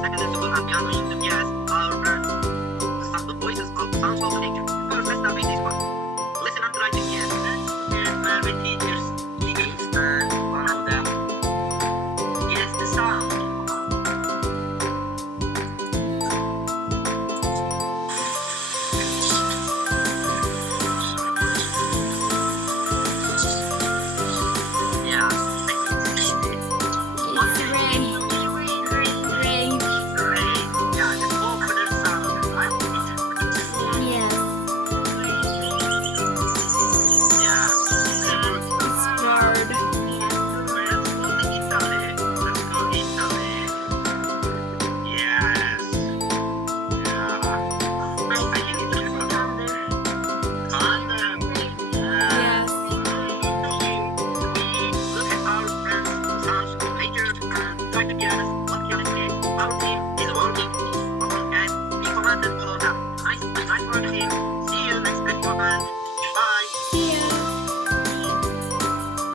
second is to go up beyond to guess the voices of sounds of nature. First, let's start with this one. Listen and try to guess. Here's where the teachers begins and one of them guess the sound. Yeah. It's rain. Rain. Rain. Yeah, let's go for the sound. Right? Yes. Yeah. It's bird. Let's go to Italy. Let's go Italy. Yes. Yeah. I think it's thunder. Thunder. Yeah. Yes. Look at our friends who sounds nature and try to guess what can it be. Our team is working and be commanded for them. Nice work team. See you next video and